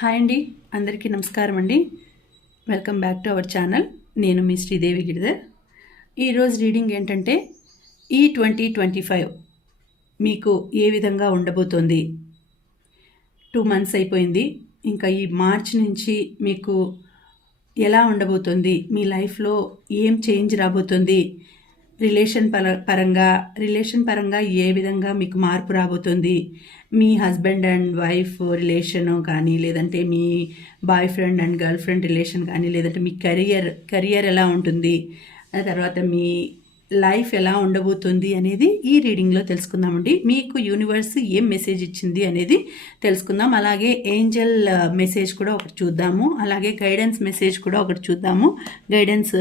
Hi అండి అందరికీ నమస్కారం అండి. Welcome back to our channel. నేను మీ శ్రీదేవి గిరిధర్. ఈరోజు రీడింగ్ ఏంటంటే ఈ ట్వంటీ ట్వంటీ ఫైవ్ మీకు ఏ విధంగా ఉండబోతోంది? టూ మంత్స్ అయిపోయింది. ఇంకా ఈ మార్చ్ నుంచి మీకు ఎలా ఉండబోతుంది? మీ లైఫ్లో ఏం చేంజ్ రాబోతుంది? రిలేషన్ పర పరంగా రిలేషన్ పరంగా ఏ విధంగా మీకు మార్పు రాబోతుంది? మీ హస్బెండ్ అండ్ వైఫ్ రిలేషను కానీ లేదంటే మీ boy friend and girl friend relation కానీ లేదంటే మీ కెరియర్ కెరియర్ ఎలా ఉంటుంది? ఆ తర్వాత మీ లైఫ్ ఎలా ఉండబోతుంది అనేది ఈ రీడింగ్లో తెలుసుకుందామండి. మీకు యూనివర్స్ ఏం మెసేజ్ ఇచ్చింది అనేది తెలుసుకుందాం. అలాగే ఏంజల్ మెసేజ్ కూడా ఒకటి చూద్దాము. అలాగే గైడెన్స్ మెసేజ్ కూడా ఒకటి చూద్దాము. గైడెన్స్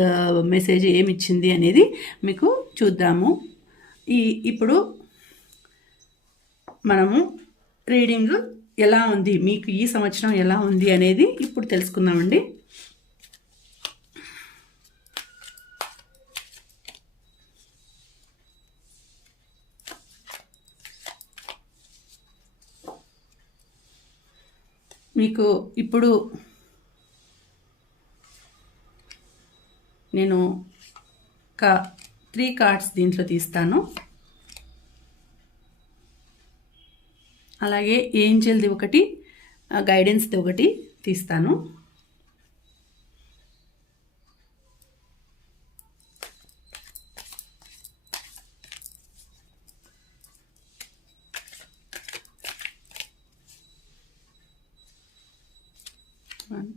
మెసేజ్ ఏమి ఇచ్చింది అనేది మీకు చూద్దాము. ఈ ఇప్పుడు మనము రీడింగ్ ఎలా ఉంది? మీకు ఈ సంవత్సరం ఎలా ఉంది అనేది ఇప్పుడు తెలుసుకుందామండి. మీకు ఇప్పుడు నేను ఒక త్రీ కార్డ్స్ దీంట్లో తీస్తాను. అలాగే ఏంజల్ది ఒకటి గైడెన్స్ది ఒకటి తీస్తాను వన్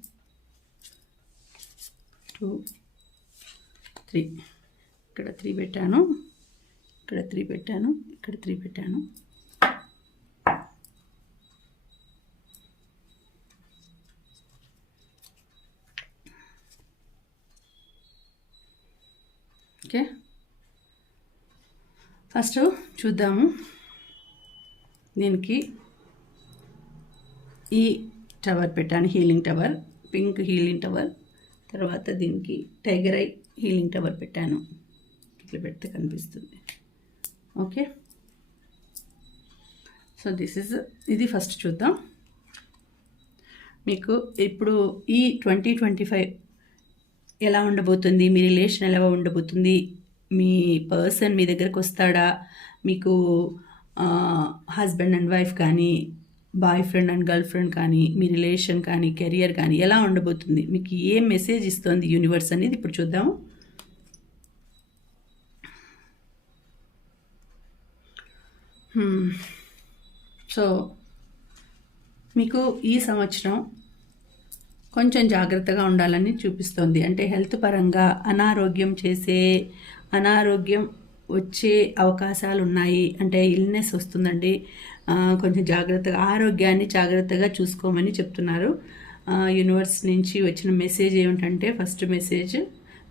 టూ త్రీ ఇక్కడ త్రీ పెట్టాను ఇక్కడ త్రీ పెట్టాను ఇక్కడ త్రీ పెట్టాను. ఓకే. ఫస్ట్ చూద్దాము. దీనికి ఈ టవర్ పెట్టాను healing tower pink healing tower. తర్వాత దీనికి టైగర్ ఐ హీలింగ్ టవర్ పెట్టాను. ఇట్లా పెడితే కనిపిస్తుంది. ఓకే. సో దిస్ ఇస్ ఇది ఫస్ట్ చూద్దాం. మీకు ఇప్పుడు ఈ ట్వంటీ ట్వంటీ ఫైవ్ ఎలా ఉండబోతుంది మీ రిలేషన్ ఎలా ఉండబోతుంది మీ పర్సన్ మీ దగ్గరకు వస్తాడా మీకు హస్బెండ్ అండ్ వైఫ్ కానీ boy friend and girl friend కానీ మీ రిలేషన్ కానీ కెరియర్ కానీ ఎలా ఉండబోతుంది మీకు ఏ మెసేజ్ ఇస్తుంది యూనివర్స్ అనేది ఇప్పుడు చూద్దాము. Hmm. సో మీకు ఈ సంవత్సరం కొంచెం జాగ్రత్తగా ఉండాలని చూపిస్తోంది. అంటే హెల్త్ పరంగా అనారోగ్యం చేసే అనారోగ్యం వచ్చే అవకాశాలు ఉన్నాయి అంటే ఇల్నెస్ వస్తుందండి. కొంచెం జాగ్రత్తగా ఆరోగ్యాన్ని జాగ్రత్తగా చూసుకోమని చెప్తున్నారు. యూనివర్స్ నుంచి వచ్చిన మెసేజ్ ఏమిటంటే ఫస్ట్ మెసేజ్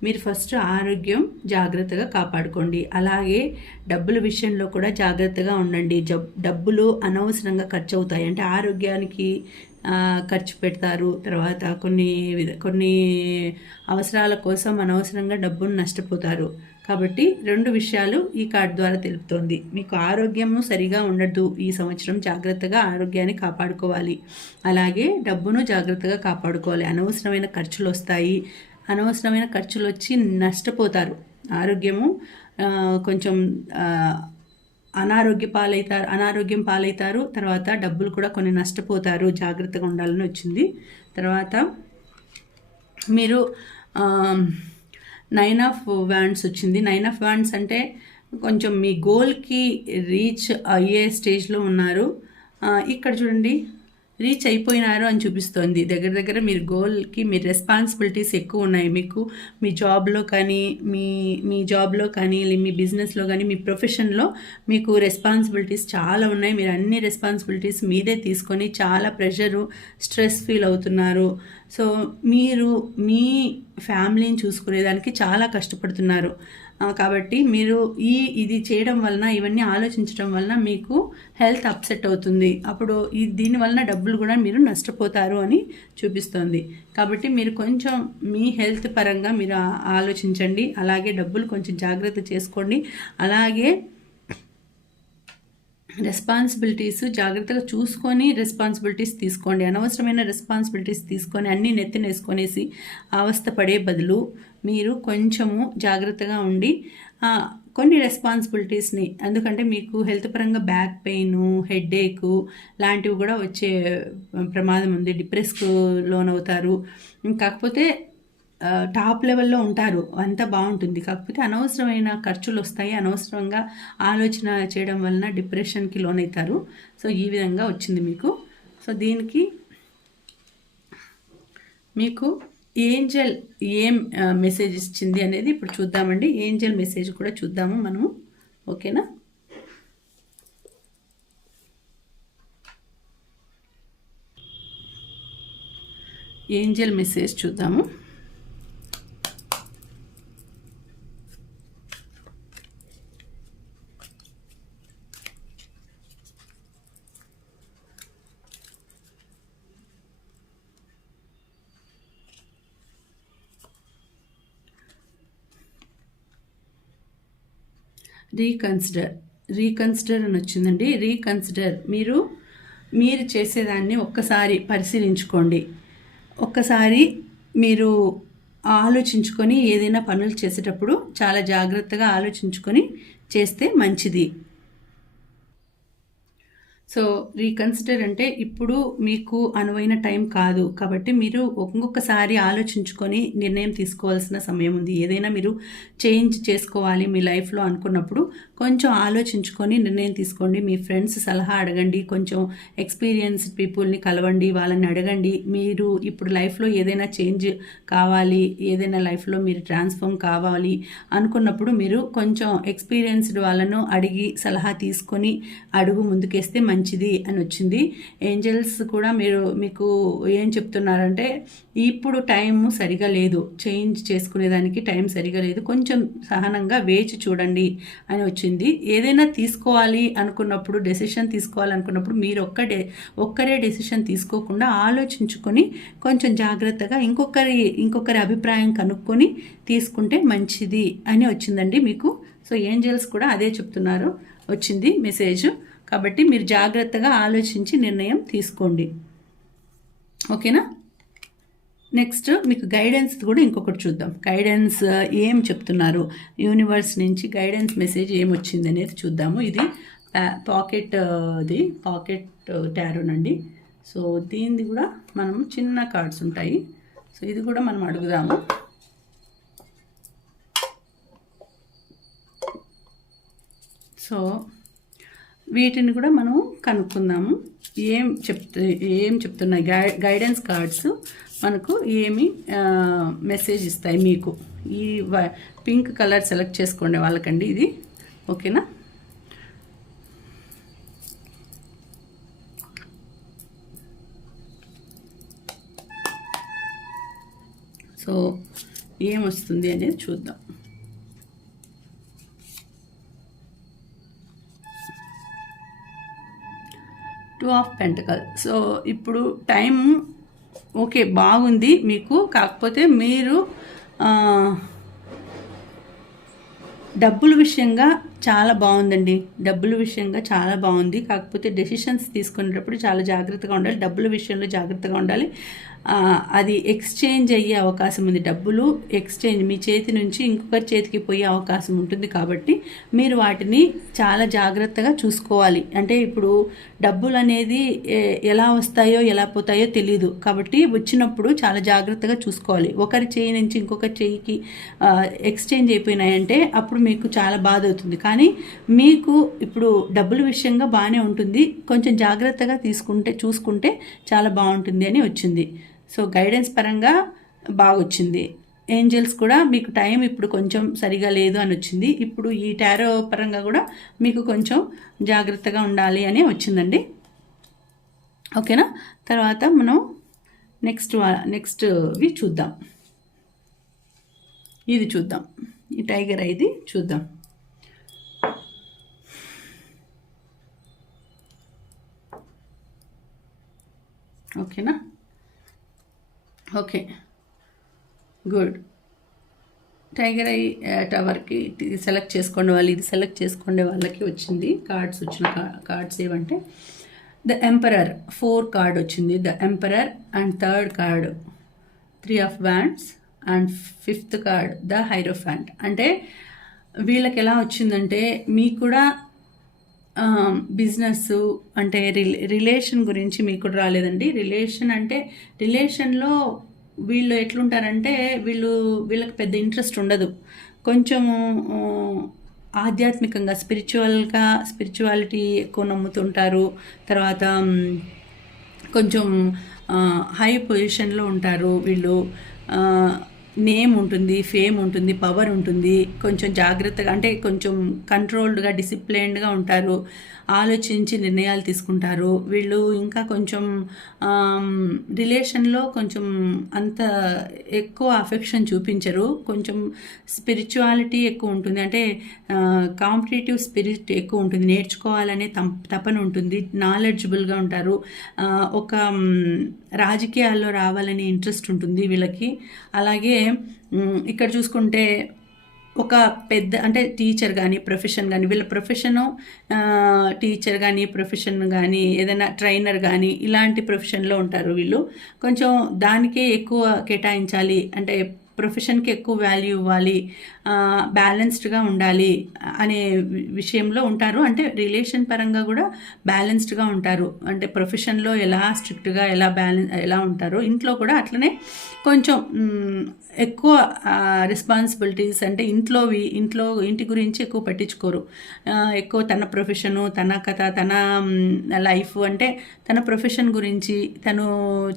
మీరు ఫస్ట్ ఆరోగ్యం జాగ్రత్తగా కాపాడుకోండి. అలాగే డబ్బుల విషయంలో కూడా జాగ్రత్తగా ఉండండి. డబ్బులు అనవసరంగా ఖర్చు అవుతాయి అంటే ఆరోగ్యానికి ఖర్చు పెడతారు. తర్వాత కొన్ని కొన్ని అవసరాల కోసం అనవసరంగా డబ్బును నష్టపోతారు. కాబట్టి రెండు విషయాలు ఈ కార్డు ద్వారా తెలుపుతోంది. మీకు ఆరోగ్యము సరిగా ఉండదు. ఈ సంవత్సరం జాగ్రత్తగా ఆరోగ్యాన్ని కాపాడుకోవాలి. అలాగే డబ్బును జాగ్రత్తగా కాపాడుకోవాలి. అనవసరమైన ఖర్చులు వస్తాయి. అనవసరమైన ఖర్చులు వచ్చి నష్టపోతారు. ఆరోగ్యము కొంచెం అనారోగ్య పాలవుతారు అనారోగ్యం పాలవుతారు తర్వాత డబ్బులు కూడా కొన్ని నష్టపోతారు. జాగ్రత్తగా ఉండాలని వచ్చింది. తర్వాత మీరు నైన్ ఆఫ్ వ్యాండ్స్ వచ్చింది. నైన్ ఆఫ్ వ్యాండ్స్ అంటే కొంచెం మీ గోల్కి రీచ్ అయ్యే స్టేజ్లో ఉన్నారు. ఇక్కడ చూడండి. రీచ్ అయిపోయినారు అని చూపిస్తోంది. దగ్గర దగ్గర మీరు గోల్కి మీ రెస్పాన్సిబిలిటీస్ ఎక్కువ ఉన్నాయి. మీకు మీ జాబ్లో కానీ మీ మీ జాబ్లో కానీ మీ బిజినెస్లో కానీ మీ ప్రొఫెషన్లో మీకు రెస్పాన్సిబిలిటీస్ చాలా ఉన్నాయి. మీరు అన్ని రెస్పాన్సిబిలిటీస్ మీదే తీసుకొని చాలా ప్రెషరు స్ట్రెస్ ఫీల్ అవుతున్నారు. సో మీరు మీ ఫ్యామిలీని చూసుకునేదానికి చాలా కష్టపడుతున్నారు. కాబట్టి మీరు ఈ ఇది చేయడం వలన ఇవన్నీ ఆలోచించడం వలన మీకు హెల్త్ అప్సెట్ అవుతుంది. అప్పుడు ఈ దీని వలన డబ్బులు కూడా మీరు నష్టపోతారు అని చూపిస్తోంది. కాబట్టి మీరు కొంచెం మీ హెల్త్ పరంగా మీరు ఆలోచించండి. అలాగే డబ్బులు కొంచెం జాగ్రత్త చేసుకోండి. అలాగే రెస్పాన్సిబిలిటీస్ జాగ్రత్తగా చూసుకొని రెస్పాన్సిబిలిటీస్ తీసుకోండి. అనవసరమైన రెస్పాన్సిబిలిటీస్ తీసుకొని అన్నీ నెత్తినేసుకొనేసి అవస్థ పడే బదులు మీరు కొంచెము జాగ్రత్తగా ఉండి కొన్ని రెస్పాన్సిబిలిటీస్ని ఎందుకంటే మీకు హెల్త్ పరంగా బ్యాక్ పెయిన్ హెడ్ లాంటివి కూడా వచ్చే ప్రమాదం ఉంది. డిప్రెస్కు లోనవుతారు. కాకపోతే టాప్ లెవెల్లో ఉంటారు. అంతా బాగుంటుంది. కాకపోతే అనవసరమైన ఖర్చులు వస్తాయి అనవసరంగా ఆలోచన చేయడం వలన డిప్రెషన్కి లోనవుతారు. సో ఈ విధంగా వచ్చింది మీకు. సో దీనికి మీకు ఏంజల్ ఏం మెసేజ్ ఇచ్చింది అనేది ఇప్పుడు చూద్దామండి. ఏంజల్ మెసేజ్ కూడా చూద్దాము మనము. ఓకేనా? ఏంజల్ మెసేజ్ చూద్దాము. రీకన్సిడర్ రీకన్సిడర్ అని వచ్చిందండి. రీకన్సిడర్ మీరు మీరు చేసేదాన్ని ఒక్కసారి పరిశీలించుకోండి. ఒక్కసారి మీరు ఆలోచించుకొని ఏదైనా పనులు చేసేటప్పుడు చాలా జాగ్రత్తగా ఆలోచించుకొని చేస్తే మంచిది. సో రీకన్సిడర్ అంటే ఇప్పుడు మీకు అనువైన టైం కాదు. కాబట్టి మీరు ఒక్కొక్కసారి ఆలోచించుకొని నిర్ణయం తీసుకోవాల్సిన సమయం ఉంది. ఏదైనా మీరు చేంజ్ చేసుకోవాలి మీ లైఫ్లో అనుకున్నప్పుడు కొంచెం ఆలోచించుకొని నిర్ణయం తీసుకోండి. మీ ఫ్రెండ్స్ సలహా అడగండి. కొంచెం ఎక్స్పీరియన్స్డ్ పీపుల్ని కలవండి. వాళ్ళని అడగండి. మీరు ఇప్పుడు లైఫ్లో ఏదైనా చేంజ్ కావాలి ఏదైనా లైఫ్లో మీరు ట్రాన్స్ఫార్మ్ కావాలి అనుకున్నప్పుడు మీరు కొంచెం ఎక్స్పీరియన్స్డ్ వాళ్ళను అడిగి సలహా తీసుకొని అడుగు ముందుకేస్తే మంచిది అని వచ్చింది. ఏంజల్స్ కూడా మీరు మీకు ఏం చెప్తున్నారంటే ఇప్పుడు టైం సరిగా లేదు. చేంజ్ చేసుకునేదానికి టైం సరిగా లేదు. కొంచెం సహనంగా వేచి చూడండి అని వచ్చింది. ఏదైనా తీసుకోవాలి అనుకున్నప్పుడు డెసిషన్ తీసుకోవాలనుకున్నప్పుడు మీరు ఒక్కడే ఒక్కరే డెసిషన్ తీసుకోకుండా ఆలోచించుకొని కొంచెం జాగ్రత్తగా ఇంకొకరి ఇంకొకరి అభిప్రాయం కనుక్కొని తీసుకుంటే మంచిది అని వచ్చిందండి మీకు. సో ఏంజల్స్ కూడా అదే చెప్తున్నారు. వచ్చింది మెసేజ్. కాబట్టి మీరు జాగ్రత్తగా ఆలోచించి నిర్ణయం తీసుకోండి. ఓకేనా? నెక్స్ట్ మీకు గైడెన్స్ కూడా ఇంకొకటి చూద్దాం. గైడెన్స్ uh, ఏం చెప్తున్నారు? యూనివర్స్ నుంచి గైడెన్స్ మెసేజ్ ఏం వచ్చింది అనేది చూద్దాము. ఇది పాకెట్ అది పాకెట్ ట్యారోనండి సో దీనిది కూడా మనం చిన్న కార్డ్స్ ఉంటాయి. సో ఇది కూడా మనం అడుగుదాము. సో వీటిని కూడా మనం కనుక్కుందాము. ఏం చెప్తు ఏం చెప్తున్నాయి? గై గైడెన్స్ కార్డ్స్ మనకు ఏమి మెసేజ్ ఇస్తాయి మీకు. ఈ పింక్ కలర్ సెలెక్ట్ చేసుకోండి వాళ్ళకండి ఇది. ఓకేనా? సో ఏమొస్తుంది అనేది చూద్దాం. టూ ఆఫ్ పెంటకల్ సో ఇప్పుడు టైం ఓకే బాగుంది మీకు. కాకపోతే మీరు డబ్బుల విషయంగా చాలా బాగుందండి. డబ్బుల విషయంగా చాలా బాగుంది. కాకపోతే డెసిషన్స్ తీసుకునేటప్పుడు చాలా జాగ్రత్తగా ఉండాలి. డబ్బుల విషయంలో జాగ్రత్తగా ఉండాలి. అది ఎక్స్చేంజ్ అయ్యే అవకాశం ఉంది. డబ్బులు ఎక్స్చేంజ్ మీ చేతి నుంచి ఇంకొకరి చేతికి పోయే అవకాశం ఉంటుంది కాబట్టి మీరు వాటిని చాలా జాగ్రత్తగా చూసుకోవాలి. అంటే ఇప్పుడు డబ్బులు అనేది ఎలా వస్తాయో ఎలా పోతాయో తెలియదు కాబట్టి వచ్చినప్పుడు చాలా జాగ్రత్తగా చూసుకోవాలి. ఒకరి చేయి నుంచి ఇంకొకరి చేయికి ఎక్స్చేంజ్ అయిపోయినాయంటే అప్పుడు మీకు చాలా బాధ అవుతుంది. కానీ మీకు ఇప్పుడు డబ్బుల విషయంగా బాగానే ఉంటుంది. కొంచెం జాగ్రత్తగా తీసుకుంటే చూసుకుంటే చాలా బాగుంటుంది అని వచ్చింది. సో గైడెన్స్ పరంగా బాగా వచ్చింది ఏంజల్స్ కూడా మీకు టైం ఇప్పుడు కొంచెం సరిగా లేదు అని వచ్చింది. ఇప్పుడు ఈ టారో పరంగా కూడా మీకు కొంచెం జాగ్రత్తగా ఉండాలి అని వచ్చిందండి. ఓకేనా? తర్వాత మనం నెక్స్ట్ నెక్స్ట్వి చూద్దాం. ఇది చూద్దాం. ఈ టైగర్ ఇది చూద్దాం. ఓకేనా? ఓకే. గుడ్. టైగర్ ఐ టవర్కి సెలెక్ట్ చేసుకునే వాళ్ళు ఇది సెలెక్ట్ చేసుకునే వాళ్ళకి వచ్చింది. కార్డ్స్ వచ్చిన కార్డ్స్ ఏమంటే ద ఎంపరర్ ఫోర్ కార్డ్ వచ్చింది. The emperor and third card three of wands and fifth card the hierophant అంటే వీళ్ళకి ఎలా వచ్చిందంటే మీకు కూడా బిజినెస్ అంటే రిలేషన్ గురించి మీకు కూడా రాలేదండి. రిలేషన్ అంటే రిలేషన్లో వీళ్ళు ఎట్లుంటారంటే వీళ్ళు వీళ్ళకి పెద్ద ఇంట్రెస్ట్ ఉండదు. కొంచెము ఆధ్యాత్మికంగా స్పిరిచువల్గా స్పిరిచువాలిటీ ఎక్కువ నమ్ముతుంటారు. తర్వాత కొంచెం హై పొజిషన్లో ఉంటారు వీళ్ళు. నేమ్ ఉంటుంది ఫేమ్ ఉంటుంది పవర్ ఉంటుంది. కొంచెం జాగ్రత్తగా అంటే కొంచెం కంట్రోల్డ్గా డిసిప్లైన్డ్గా ఉంటారు. ఆలోచించి నిర్ణయాలు తీసుకుంటారు. వీళ్ళు ఇంకా కొంచెం రిలేషన్లో కొంచెం అంత ఎక్కువ అఫెక్షన్ చూపించరు. కొంచెం స్పిరిచువాలిటీ ఎక్కువ ఉంటుంది. అంటే కాంపిటేటివ్ స్పిరిట్ ఎక్కువ ఉంటుంది. నేర్చుకోవాలనే తపన ఉంటుంది. నాలెడ్జబుల్గా ఉంటారు. ఒక రాజకీయాల్లో రావాలనే ఇంట్రెస్ట్ ఉంటుంది వీళ్ళకి. అలాగే ఇక్కడ చూసుకుంటే ఒక పెద్ద అంటే టీచర్ కానీ ప్రొఫెషన్ కానీ వీళ్ళ ప్రొఫెషను టీచర్ కానీ ప్రొఫెషన్ కానీ ఏదైనా ట్రైనర్ కానీ ఇలాంటి ప్రొఫెషన్లో ఉంటారు వీళ్ళు. కొంచెం దానికే ఎక్కువ కేటాయించాలి అంటే ప్రొఫెషన్కి ఎక్కువ వాల్యూ ఇవ్వాలి బ్యాలెన్స్డ్గా ఉండాలి అనే విషయంలో ఉంటారు. అంటే రిలేషన్ పరంగా కూడా బ్యాలెన్స్డ్గా ఉంటారు. అంటే ప్రొఫెషన్లో ఎలా స్ట్రిక్ట్గా ఎలా బ్యాలెన్స్ ఎలా ఉంటారో ఇంట్లో కూడా అట్లనే కొంచెం ఎక్కువ రెస్పాన్సిబిలిటీస్ అంటే ఇంట్లోవి ఇంట్లో ఇంటి గురించి ఎక్కువ పట్టించుకోరు. ఎక్కువ తన ప్రొఫెషను తన కథ తన లైఫ్ అంటే తన ప్రొఫెషన్ గురించి తను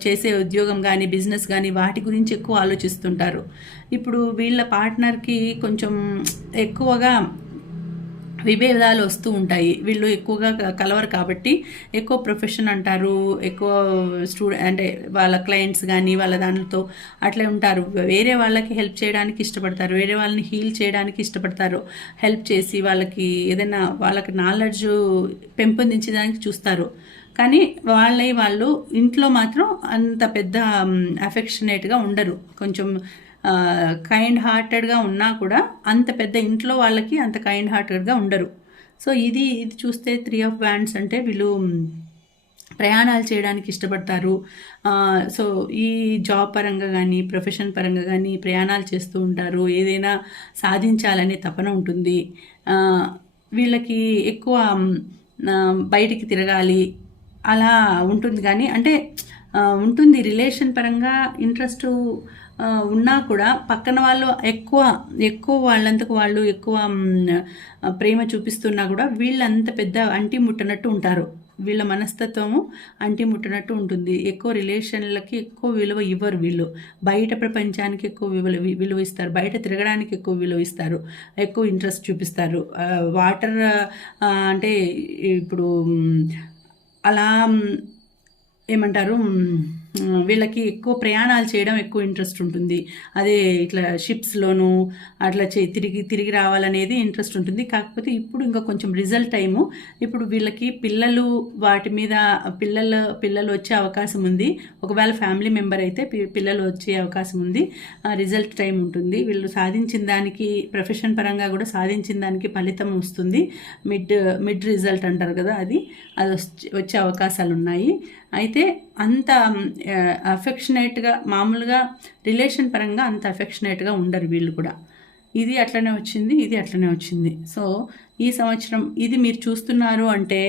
చేసే ఉద్యోగం కానీ బిజినెస్ కానీ వాటి గురించి ఎక్కువ ఆలోచిస్తుంటారు. ఇప్పుడు వీళ్ళ పార్ట్నర్కి కొంచెం ఎక్కువగా విభేదాలు వస్తూ ఉంటాయి. వీళ్ళు ఎక్కువగా కలవరు కాబట్టి ఎక్కువ ప్రొఫెషన్ అంటారు ఎక్కువ స్టూడెంట్ అంటే వాళ్ళ క్లయింట్స్ కానీ వాళ్ళ దానితో అట్లే ఉంటారు. వేరే వాళ్ళకి హెల్ప్ చేయడానికి ఇష్టపడతారు వేరే వాళ్ళని హీల్ చేయడానికి ఇష్టపడతారు. హెల్ప్ చేసి వాళ్ళకి ఏదైనా వాళ్ళకి నాలెడ్జ్ పెంపొందించడానికి చూస్తారు. కానీ వాళ్ళే వాళ్ళు ఇంట్లో మాత్రం అంత పెద్ద అఫెక్షనేట్గా ఉండరు. కొంచెం కైండ్ హార్టెడ్గా ఉన్నా కూడా అంత పెద్ద ఇంట్లో వాళ్ళకి అంత కైండ్ హార్టెడ్గా ఉండరు. సో ఇది ఇది చూస్తే త్రీ ఆఫ్ బ్యాండ్స్ అంటే వీళ్ళు ప్రయాణాలు చేయడానికి ఇష్టపడతారు. సో ఈ జాబ్ పరంగా కానీ ప్రొఫెషన్ పరంగా కానీ ప్రయాణాలు చేస్తూ ఉంటారు. ఏదైనా సాధించాలనే తపన ఉంటుంది. వీళ్ళకి ఎక్కువ బయటికి తిరగాలి. అలా ఉంటుంది. కానీ అంటే ఉంటుంది. రిలేషన్ పరంగా ఇంట్రెస్ట్ ఉన్నా కూడా పక్కన వాళ్ళు ఎక్కువ ఎక్కువ వాళ్ళంతకు వాళ్ళు ఎక్కువ ప్రేమ చూపిస్తున్నా కూడా వీళ్ళంత పెద్ద అంటి ముట్టనట్టు ఉంటారు. వీళ్ళ మనస్తత్వము అంటి ముట్టనట్టు ఉంటుంది. ఎక్కువ రిలేషన్లకి ఎక్కువ విలువ ఇవ్వరు వీళ్ళు. బయట ప్రపంచానికి ఎక్కువ విలువ విలువ ఇస్తారు. బయట తిరగడానికి ఎక్కువ విలువ ఇస్తారు. ఎక్కువ ఇంట్రెస్ట్ చూపిస్తారు. వాటర్ అంటే ఇప్పుడు అలా ఏమంటారు వీళ్ళకి ఎక్కువ ప్రయాణాలు చేయడం ఎక్కువ ఇంట్రెస్ట్ ఉంటుంది. అదే ఇట్లా షిప్స్లోను అట్లా చే తిరిగి తిరిగి రావాలనేది ఇంట్రెస్ట్ ఉంటుంది. కాకపోతే ఇప్పుడు ఇంకా కొంచెం రిజల్ట్ టైము ఇప్పుడు వీళ్ళకి పిల్లలు వాటి మీద పిల్లలు పిల్లలు వచ్చే అవకాశం ఉంది. ఒకవేళ ఫ్యామిలీ మెంబర్ అయితే పిల్లలు వచ్చే అవకాశం ఉంది. రిజల్ట్ టైం ఉంటుంది. వీళ్ళు సాధించిన దానికి ప్రొఫెషన్ పరంగా కూడా సాధించిన దానికి ఫలితం వస్తుంది. మిడ్ మిడ్ రిజల్ట్ అంటారు కదా అది. అది వచ్చే అవకాశాలు ఉన్నాయి. అయితే అంత అఫెక్షనేట్గా మామూలుగా రిలేషన్ పరంగా అంత అఫెక్షనేట్గా ఉండరు వీళ్ళు కూడా. ఇది అట్లనే వచ్చింది ఇది అట్లనే వచ్చింది. సో ఈ సంవత్సరం ఇది మీరు చూస్తున్నారు అంటే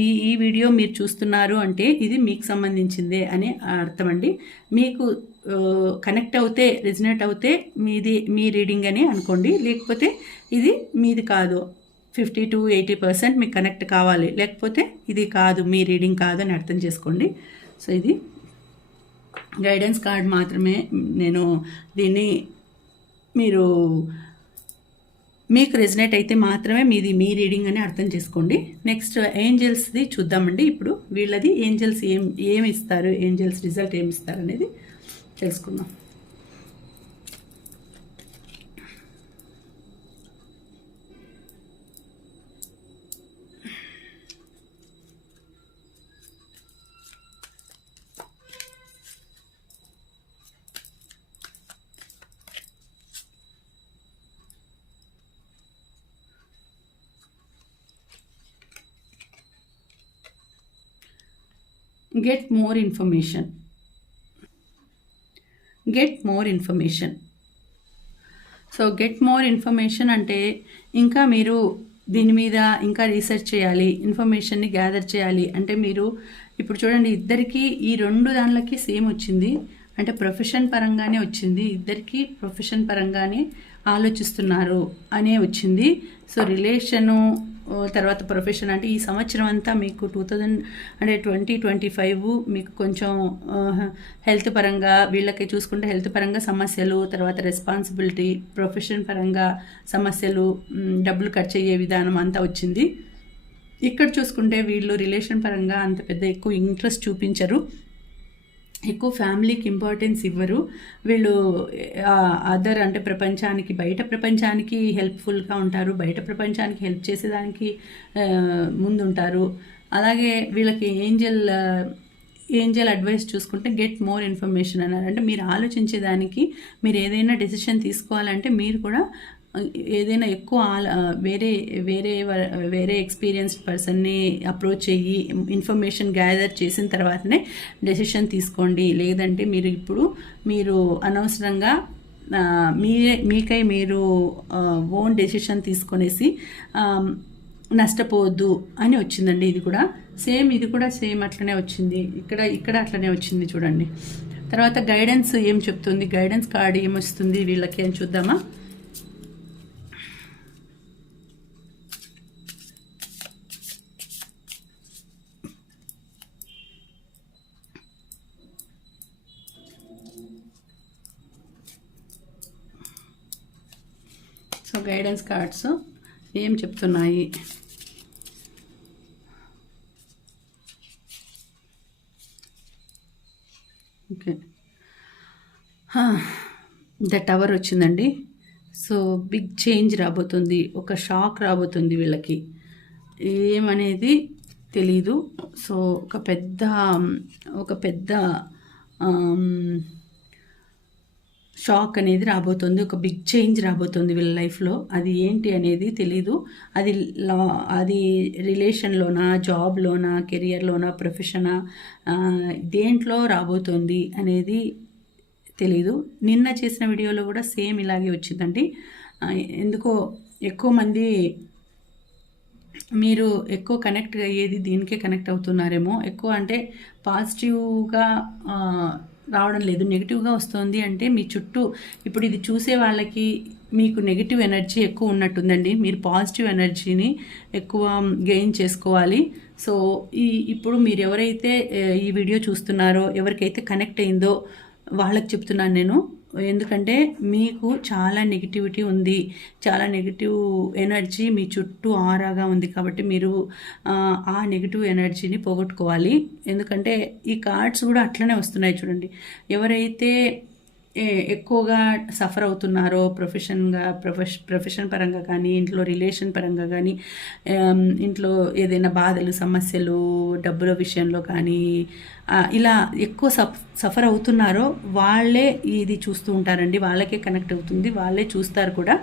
ఈ ఈ వీడియో మీరు చూస్తున్నారు అంటే ఇది మీకు సంబంధించిందే అని అర్థం అండి మీకు కనెక్ట్ అవుతే రిజనేట్ అవుతే మీది మీ రీడింగ్ అని అనుకోండి. లేకపోతే ఇది మీది కాదు. ఫిఫ్టీ టు ఎయిటీ పర్సెంట్ మీకు కనెక్ట్ కావాలి. లేకపోతే ఇది కాదు మీ రీడింగ్ కాదు అని అర్థం చేసుకోండి. సో ఇది గైడెన్స్ కార్డ్ మాత్రమే నేను దీన్ని మీరు మీకు రెజినేట్ అయితే మాత్రమే మీది మీ రీడింగ్ అని అర్థం చేసుకోండి. నెక్స్ట్ ఏంజల్స్ది చూద్దామండి. ఇప్పుడు వీళ్ళది ఏంజల్స్ ఏం ఏమి ఇస్తారు? ఏంజల్స్ రిజల్ట్ ఏమి ఇస్తారు అనేది తెలుసుకుందాం. Get more information get more information so get more information అంటే ఇంకా మీరు దీని మీద ఇంకా రీసెర్చ్ చేయాలి ఇన్ఫర్మేషన్ని గ్యాదర్ చేయాలి. అంటే మీరు ఇప్పుడు చూడండి ఇద్దరికి ఈ రెండు దానిలకి సేమ్ వచ్చింది. అంటే ప్రొఫెషన్ పరంగానే వచ్చింది. ఇద్దరికి ప్రొఫెషన్ పరంగానే ఆలోచిస్తున్నారు అనే వచ్చింది. సో రిలేషను తర్వాత ప్రొఫెషన్ అంటే ఈ సంవత్సరం అంతా మీకు టూ థౌజండ్ అంటే ట్వంటీ ట్వంటీ ఫైవ్ మీకు కొంచెం హెల్త్ పరంగా వీళ్ళకి చూసుకుంటే హెల్త్ పరంగా సమస్యలు తర్వాత రెస్పాన్సిబిలిటీ ప్రొఫెషన్ పరంగా సమస్యలు డబ్బులు ఖర్చు అయ్యే విధానం అంతా వచ్చింది. ఇక్కడ చూసుకుంటే వీళ్ళు రిలేషన్ పరంగా అంత పెద్ద ఎక్కువ ఇంట్రెస్ట్ చూపించరు. ఎక్కువ ఫ్యామిలీకి ఇంపార్టెన్స్ ఇవ్వరు. వీళ్ళు అదర్ అంటే ప్రపంచానికి బయట ప్రపంచానికి హెల్ప్ఫుల్గా ఉంటారు. బయట ప్రపంచానికి హెల్ప్ చేసేదానికి ముందుంటారు. అలాగే వీళ్ళకి ఏంజల్ ఏంజల్ అడ్వైస్ చూసుకుంటే గెట్ మోర్ ఇన్ఫర్మేషన్ అన్నారు. అంటే మీరు ఆలోచించేదానికి మీరు ఏదైనా డెసిషన్ తీసుకోవాలంటే మీరు కూడా ఏదైనా ఎక్కువ వేరే వేరే వేరే ఎక్స్పీరియన్స్డ్ పర్సన్ని అప్రోచ్ అయ్యి ఇన్ఫర్మేషన్ గ్యాదర్ చేసిన తర్వాతనే డెసిషన్ తీసుకోండి. లేదంటే మీరు ఇప్పుడు మీరు అనవసరంగా మీరే మీకై మీరు ఓన్ డెసిషన్ తీసుకొనేసి నష్టపోవద్దు అని వచ్చిందండి ఇది కూడా. సేమ్ ఇది కూడా సేమ్ అట్లనే వచ్చింది. ఇక్కడ ఇక్కడ అట్లనే వచ్చింది చూడండి. తర్వాత గైడెన్స్ ఏం చెప్తుంది? గైడెన్స్ కార్డ్ ఏమొస్తుంది వీళ్ళకి అని చూద్దామా? గైడెన్స్ కార్డ్స్ ఏం చెప్తున్నాయి? ఓకే. ద టవర్ వచ్చిందండి. సో బిగ్ చేంజ్ రాబోతుంది. ఒక షాక్ రాబోతుంది వీళ్ళకి. ఏమనేది తెలీదు. సో ఒక పెద్ద ఒక పెద్ద షాక్ అనేది రాబోతుంది. ఒక బిగ్ చేంజ్ రాబోతుంది వీళ్ళ లైఫ్లో అది ఏంటి అనేది తెలీదు. అది లా అది రిలేషన్లోనా జాబ్లోనా కెరియర్లోనా ప్రొఫెషనా దేంట్లో రాబోతుంది అనేది తెలీదు. నిన్న చేసిన వీడియోలో కూడా సేమ్ ఇలాగే వచ్చిందండి. ఎందుకో ఎక్కువ మంది మీరు ఎక్కువ కనెక్ట్ అయ్యేది దీనికే కనెక్ట్ అవుతున్నారేమో. ఎక్కువ అంటే పాజిటివ్గా రావడం లేదు. నెగిటివ్గా వస్తుంది అంటే మీ చుట్టూ ఇప్పుడు ఇది చూసే వాళ్ళకి మీకు నెగిటివ్ ఎనర్జీ ఎక్కువ ఉన్నట్టుందండి. మీరు పాజిటివ్ ఎనర్జీని ఎక్కువ గెయిన్ చేసుకోవాలి. సో ఈ ఇప్పుడు మీరు ఎవరైతే ఈ వీడియో చూస్తున్నారో ఎవరికైతే కనెక్ట్ అయిందో వాళ్ళకి చెప్తున్నాను నేను. ఎందుకంటే మీకు చాలా నెగిటివిటీ ఉంది. చాలా నెగిటివ్ ఎనర్జీ మీ చుట్టూ ఆరాగా ఉంది కాబట్టి మీరు ఆ నెగిటివ్ ఎనర్జీని పోగొట్టుకోవాలి. ఎందుకంటే ఈ కార్డ్స్ కూడా అట్లనే వస్తున్నాయి చూడండి. ఎవరైతే ఎక్కువగా సఫర్ అవుతున్నారో ప్రొఫెషన్గా ప్రొఫెష్ ప్రొఫెషన్ పరంగా కానీ ఇంట్లో రిలేషన్ పరంగా కానీ ఇంట్లో ఏదైనా బాధలు సమస్యలు డబ్బుల విషయంలో కానీ ఇలా ఎక్కువ సఫ్ సఫర్ అవుతున్నారో వాళ్ళే ఇది చూస్తూ ఉంటారండి. వాళ్ళకే కనెక్ట్ అవుతుంది. వాళ్ళే చూస్తారు కూడా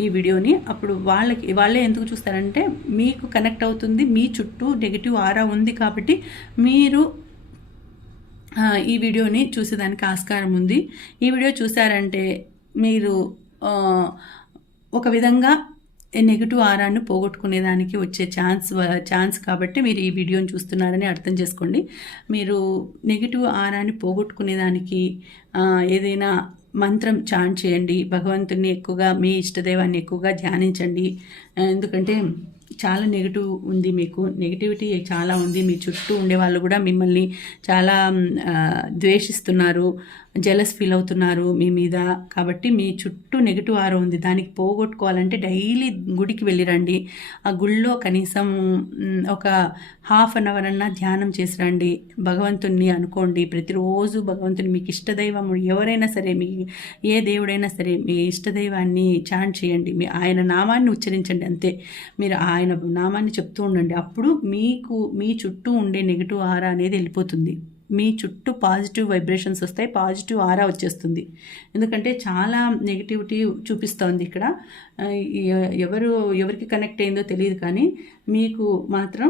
ఈ వీడియోని. అప్పుడు వాళ్ళకి వాళ్ళే ఎందుకు చూస్తారంటే మీకు కనెక్ట్ అవుతుంది. మీ చుట్టూ నెగిటివ్ ఆరా ఉంది కాబట్టి మీరు ఈ వీడియోని చూసేదానికి ఆస్కారం ఉంది. ఈ వీడియో చూసారంటే మీరు ఒక విధంగా నెగిటివ్ ఆరాన్ని పోగొట్టుకునేదానికి వచ్చే ఛాన్స్ ఛాన్స్ కాబట్టి మీరు ఈ వీడియోని చూస్తున్నారని అర్థం చేసుకోండి. మీరు నెగిటివ్ ఆరాన్ని పోగొట్టుకునేదానికి ఏదైనా మంత్రం చాన్ చేయండి. భగవంతుని ఎక్కువగా మీ ఇష్టదైవాన్ని ఎక్కువగా ధ్యానించండి. ఎందుకంటే చాలా నెగిటివ్ ఉంది మీకు. నెగిటివిటీ చాలా ఉంది. మీ చుట్టూ ఉండే వాళ్ళు కూడా మిమ్మల్ని చాలా ద్వేషిస్తున్నారు. జెలస్ ఫీల్ అవుతున్నారు మీ మీద. కాబట్టి మీ చుట్టూ నెగిటివ్ ఆరో ఉంది. దానికి పోగొట్టుకోవాలంటే డైలీ గుడికి వెళ్ళిరండి ఆ గుళ్ళో కనీసం ఒక హాఫ్ అన్ అవర్ అన్నా ధ్యానం చేసి రండి. భగవంతుణ్ణి అనుకోండి. ప్రతిరోజు భగవంతుని మీకు ఇష్టదైవం ఎవరైనా సరే మీ ఏ దేవుడైనా సరే మీ ఇష్టదైవాన్ని చాంట్ చేయండి. మీ ఆయన నామాన్ని ఉచ్చరించండి అంతే. మీరు ఆయన నామాన్ని చెప్తూ ఉండండి. అప్పుడు మీకు మీ చుట్టూ ఉండే నెగిటివ్ ఆరా అనేది వెళ్ళిపోతుంది. మీ చుట్టూ పాజిటివ్ వైబ్రేషన్స్ వస్తాయి పాజిటివ్ ఆరా వచ్చేస్తుంది. ఎందుకంటే చాలా నెగిటివిటీ చూపిస్తోంది ఇక్కడ. ఎవరు ఎవరికి కనెక్ట్ అయిందో తెలియదు కానీ మీకు మాత్రం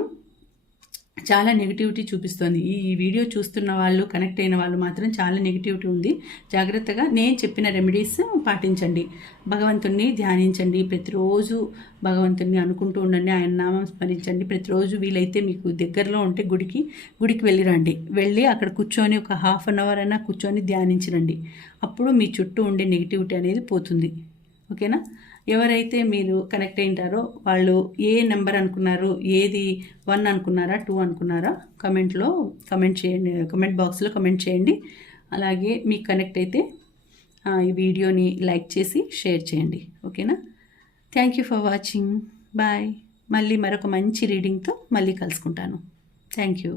చాలా నెగిటివిటీ చూపిస్తుంది. ఈ ఈ వీడియో చూస్తున్న వాళ్ళు కనెక్ట్ అయిన వాళ్ళు మాత్రం చాలా నెగిటివిటీ ఉంది. జాగ్రత్తగా నేను చెప్పిన రెమెడీస్ పాటించండి. భగవంతుణ్ణి ధ్యానించండి. ప్రతిరోజు భగవంతుణ్ణి అనుకుంటూ ఉండండి. ఆయన నామం స్మరించండి. ప్రతిరోజు వీలైతే మీకు దగ్గరలో ఉంటే గుడికి గుడికి వెళ్ళి రండి. వెళ్ళి అక్కడ కూర్చొని ఒక హాఫ్ అన్ అవర్ అయినా కూర్చొని ధ్యానించరండి అప్పుడు మీ చుట్టూ ఉండే నెగిటివిటీ అనేది పోతుంది. ఓకేనా? ఎవరైతే మీరు కనెక్ట్ అయింటారో వాళ్ళు ఏ నెంబర్ అనుకున్నారు ఏది వన్ అనుకున్నారా టూ అనుకున్నారా కమెంట్లో కమెంట్ చేయండి కమెంట్ బాక్స్లో కమెంట్ చేయండి. అలాగే మీకు కనెక్ట్ అయితే ఈ వీడియోని లైక్ చేసి షేర్ చేయండి. ఓకేనా? Thank you for watching bye మళ్ళీ మరొక మంచి రీడింగ్తో మళ్ళీ కలుసుకుంటాను. Thank you